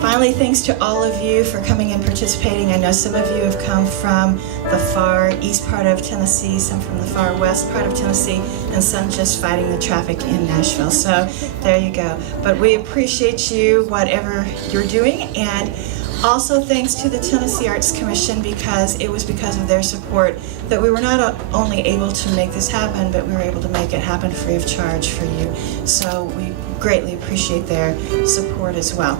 Finally, thanks to all of you for coming and participating. I know some of you have come from the far east part of Tennessee, some from the far west part of Tennessee, and some just fighting the traffic in Nashville. So there you go. But we appreciate you, whatever you're doing, and also thanks to the Tennessee Arts Commission, because it was because of their support that we were not only able to make this happen, but we were able to make it happen free of charge for you. So we greatly appreciate their support as well.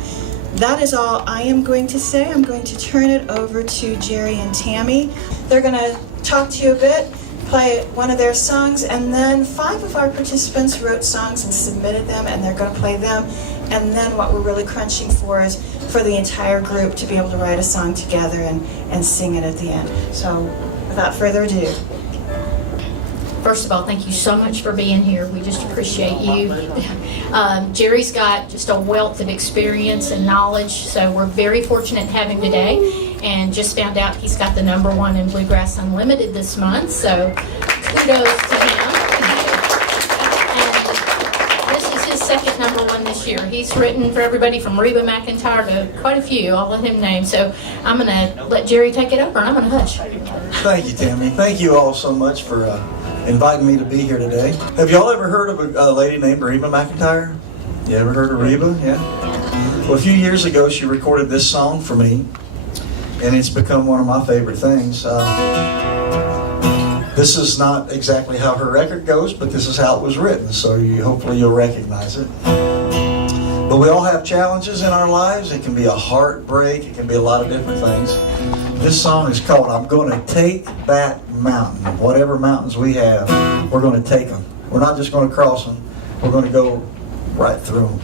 That is all I am going to say. I'm going to turn it over to Jerry and Tammy. They're going to talk to you a bit, play one of their songs, and then 5 of our participants wrote songs and submitted them, and they're going to play them. And then what we're really crunching for is for the entire group to be able to write a song together and sing it at the end. So without further ado. First of all, thank you so much for being here. We just appreciate you. Jerry's got just a wealth of experience and knowledge, so we're very fortunate to have him today. And just found out he's got the #1 in Bluegrass Unlimited this month, so kudos to him. And this is his second #1 this year. He's written for everybody from Reba McEntire to quite a few. I'll let him name. So I'm going to let Jerry take it over, and I'm going to hush. Thank you, Tammy. Thank you all so much for inviting me to be here today. Have y'all ever heard of a lady named Reba McEntire? You ever heard of Reba? Yeah? Well, a few years ago, she recorded this song for me, and it's become one of my favorite things. This is not exactly how her record goes, but this is how it was written, so hopefully you'll recognize it. But we all have challenges in our lives. It can be a heartbreak. It can be a lot of different things. This song is called I'm Gonna Take That Mountain. Whatever mountains we have, we're going to take them. We're not just going to cross them. We're going to go right through them.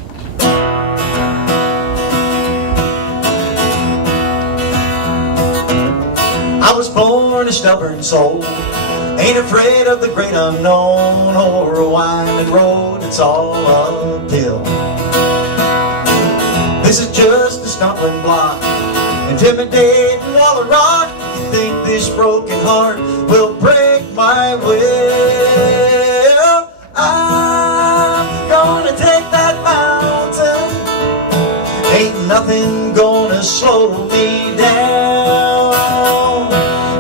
I was born a stubborn soul, ain't afraid of the great unknown or a winding road that's all uphill. This is just a stumbling block, intimidating wall of rock. You think this broken heart will break my will? I'm gonna take that mountain. Ain't nothing gonna slow me down,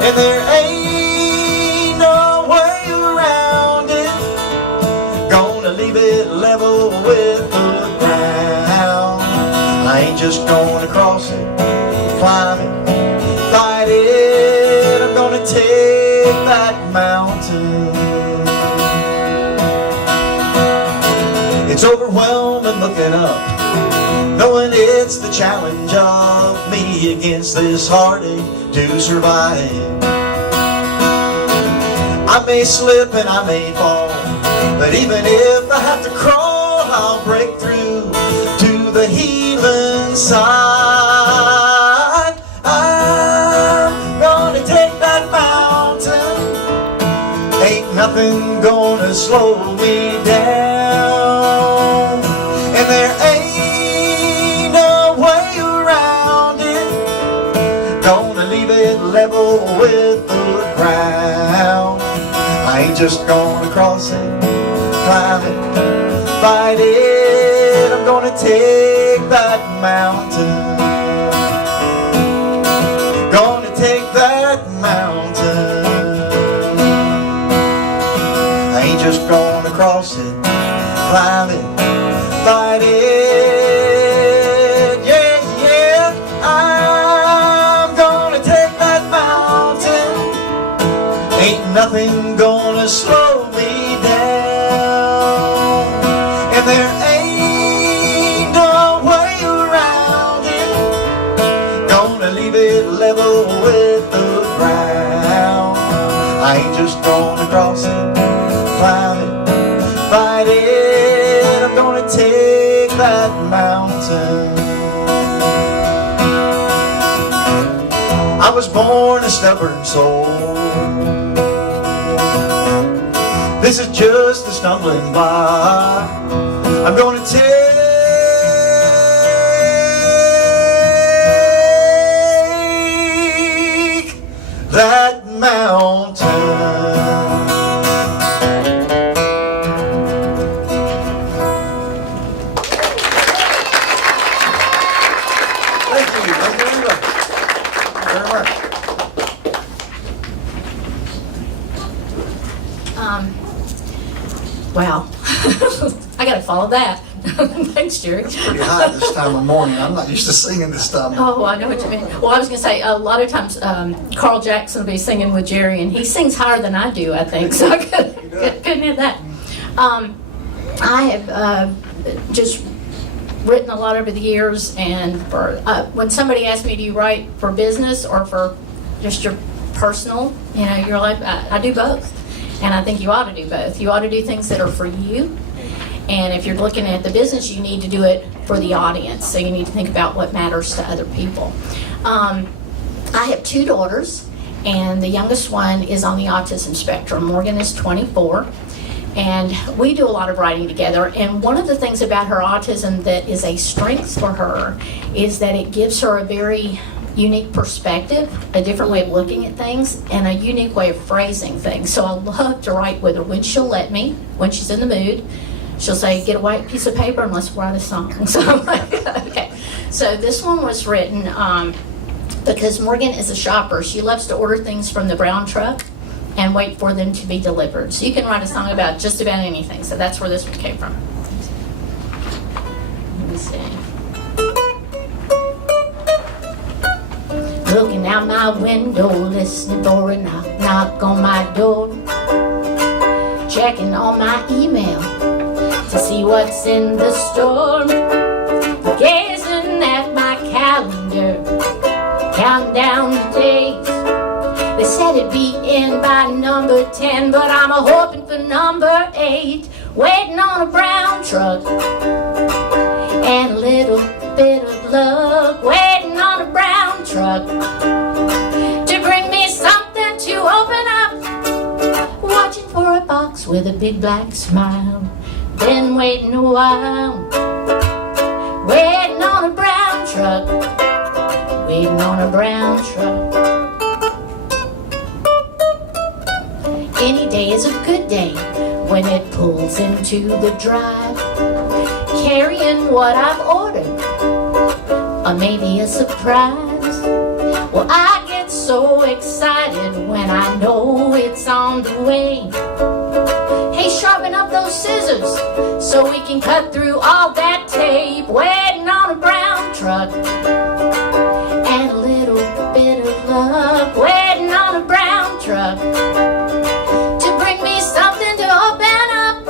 and there ain't no way around it. Gonna leave it level with the ground. I ain't just gonna cross it, climb it, fight it. I'm gonna take that mountain. It's overwhelming looking up, knowing it's the challenge of me against this heartache to survive. I may slip and I may fall, but even if I have to crawl, I'll break through to the healing side. I'm gonna take that mountain. Ain't nothing gonna slow me down, and there ain't no way around it. Gonna leave it level with the ground. I ain't just gonna cross it, climb it, fight it. I'm gonna take that mountain. Gonna take that mountain. I ain't just gonna cross it, climb it, fight it. Yeah, yeah. I'm gonna take that mountain. Ain't nothing gonna slow me down, and there ain't no way around it. Gonna leave it level with the ground. I ain't just gonna cross it, climb it, fight it. I'm gonna take that mountain. I was born a stubborn soul. This is just a stumbling block. I'm gonna take that mountain. very much. Wow. I got to follow that. Thanks, Jerry. Pretty high this time of morning. I'm not used to singing this time. Oh, I know what you mean. Well, I was going to say, a lot of times Carl Jackson will be singing with Jerry, and he sings higher than I do, I think, so I couldn't hear that. I have just written a lot over the years, and for when somebody asks me, do you write for business or for just your personal, your life, I do both. And I think you ought to do both. You ought to do things that are for you. And if you're looking at the business, you need to do it for the audience. So you need to think about what matters to other people. I have 2 daughters, and the youngest one is on the autism spectrum. Morgan is 24. And we do a lot of writing together. And one of the things about her autism that is a strength for her is that it gives her a very unique perspective, a different way of looking at things, and a unique way of phrasing things. So I love to write with her when she'll let me, when she's in the mood. She'll say, get a white piece of paper and let's write a song. So I'm like, okay. So this one was written because Morgan is a shopper. She loves to order things from the brown truck and wait for them to be delivered. So you can write a song about just about anything. So that's where this one came from. Let me see. Looking out my window, listening for a knock on my door. Checking on my email to see what's in the store. Gazing at my calendar, counting down the days. They said it'd be in by number 10, but I'm hoping for number 8. Waiting on a brown truck and a little bit of luck. Waiting on a brown truck to bring me something to open up. Watching for a box with a big black smile. Been waiting a while. Waiting on a brown truck. Waiting on a brown truck. Any day is a good day when it pulls into the drive, carrying what I've ordered, or maybe a surprise. Well, I get so excited when I know it's on the way. Hey, sharpen up those scissors so we can cut through all that tape. Waiting on a brown truck and a little bit of luck. Waiting on a brown truck to bring me something to open up.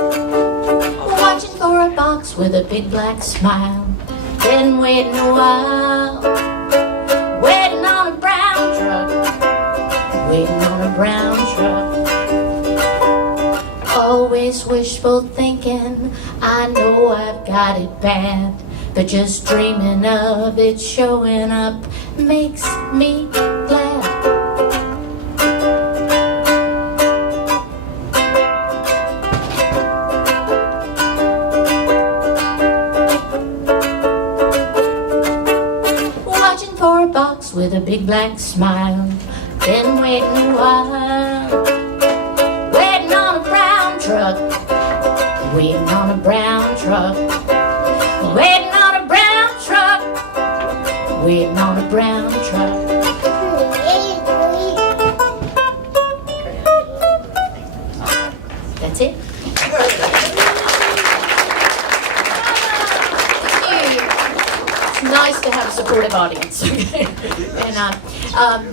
Watching for a box with a big black smile. Been waiting a while. Waiting on a brown truck. Waiting on a brown truck. Always wishful thinking, I know I've got it bad, but just dreaming of it showing up makes me glad. Watching for a box with a big black smile. Been waiting a while. Waiting on a brown truck. Waiting on a brown truck. Waiting on a brown truck. Waiting on a brown truck. That's it. It's nice to have a supportive audience. And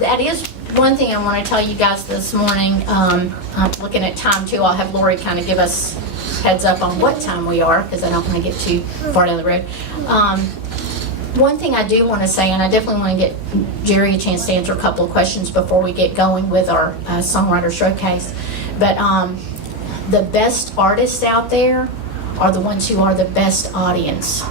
that is one thing I want to tell you guys this morning. I'm looking at time too. I'll have Lori kind of give us heads up on what time we are because I don't want to get too far down the road. One thing I do want to say, and I definitely want to get Jerry a chance to answer a couple of questions before we get going with our Songwriter Showcase, but the best artists out there are the ones who are the best audience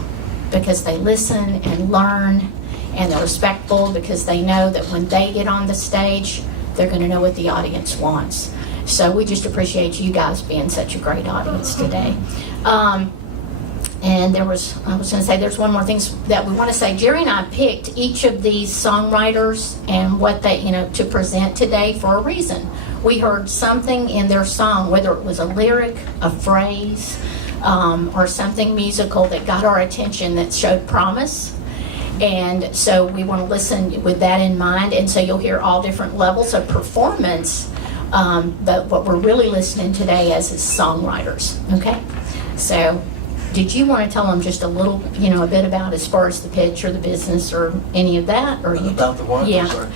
because they listen and learn and they're respectful because they know that when they get on the stage, they're going to know what the audience wants. So we just appreciate you guys being such a great audience today. And I was going to say, there's one more thing that we want to say. Jerry and I picked each of these songwriters and what they, to present today for a reason. We heard something in their song, whether it was a lyric, a phrase, or something musical that got our attention that showed promise. And so we want to listen with that in mind, and so you'll hear all different levels of performance. But what we're really listening today as is songwriters, okay? So did you want to tell them just a little, a bit about as far as the pitch or the business or any of that? Or About the what? Yeah. Sorry.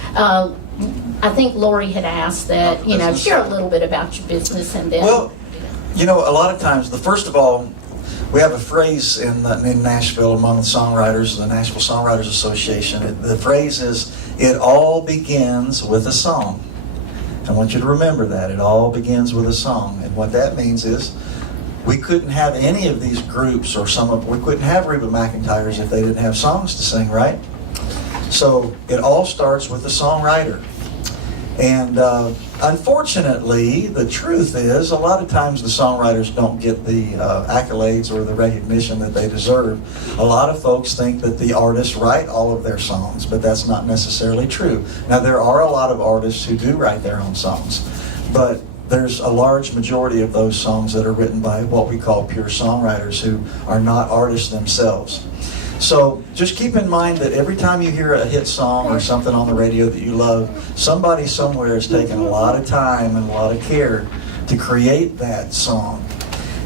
I think Lori had asked that, Business. share a little bit about your business and then. Well, a lot of times, first of all, we have a phrase in Nashville among the songwriters, the Nashville Songwriters Association. The phrase is, "It all begins with a song." I want you to remember that. It all begins with a song. And what that means is, we couldn't have any of these groups, we couldn't have Reba McEntire's if they didn't have songs to sing, right? So it all starts with the songwriter. And unfortunately, the truth is, a lot of times the songwriters don't get the accolades or the recognition that they deserve. A lot of folks think that the artists write all of their songs, but that's not necessarily true. Now, there are a lot of artists who do write their own songs, but there's a large majority of those songs that are written by what we call pure songwriters who are not artists themselves. So just keep in mind that every time you hear a hit song or something on the radio that you love, somebody somewhere has taken a lot of time and a lot of care to create that song.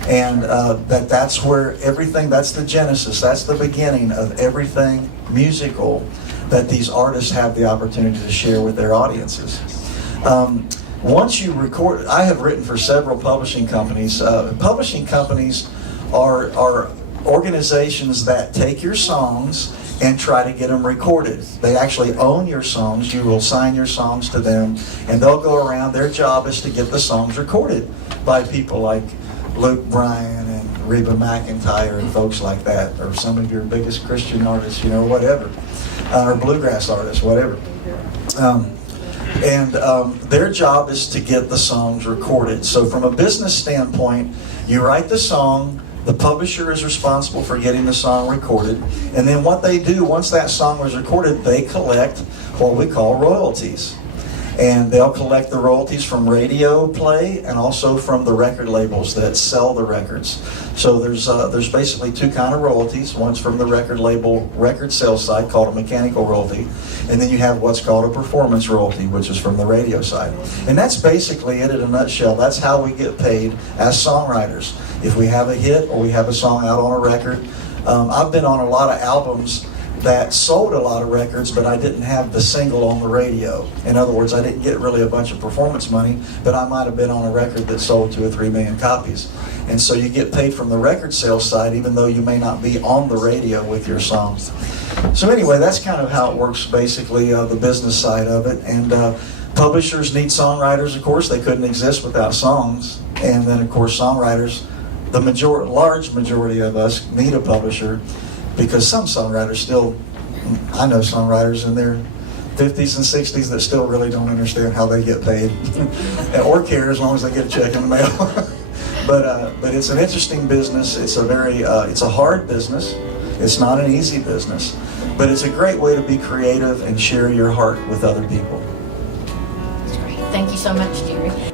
And that's where everything, that's the genesis, that's the beginning of everything musical that these artists have the opportunity to share with their audiences. Once you record, I have written for several publishing companies. Publishing companies are organizations that take your songs and try to get them recorded. They actually own your songs. You will sign your songs to them, and they'll go around. Their job is to get the songs recorded by people like Luke Bryan and Reba McEntire and folks like that, or some of your biggest Christian artists, whatever, or bluegrass artists, whatever. Their job is to get the songs recorded. So from a business standpoint, you write the song, the publisher is responsible for getting the song recorded, and then what they do, once that song was recorded, they collect what we call royalties. And they'll collect the royalties from radio play and also from the record labels that sell the records. So there's basically two kind of royalties. One's from the record label record sales side, called a mechanical royalty, and then you have what's called a performance royalty, which is from the radio side. And that's basically it in a nutshell. That's how we get paid as songwriters. If we have a hit or we have a song out on a record, I've been on a lot of albums that sold a lot of records, but I didn't have the single on the radio. In other words, I didn't get really a bunch of performance money, but I might have been on a record that sold 2 or 3 million copies. And so you get paid from the record sales side, even though you may not be on the radio with your songs. So anyway, that's kind of how it works, basically, the business side of it. And publishers need songwriters, of course. They couldn't exist without songs. And then, of course, songwriters, the large majority of us need a publisher, because some songwriters still, I know songwriters in their 50s and 60s that still really don't understand how they get paid or care, as long as they get a check in the mail. But it's an interesting business. It's a hard business. It's not an easy business, but it's a great way to be creative and share your heart with other people. Thank you so much, Jerry.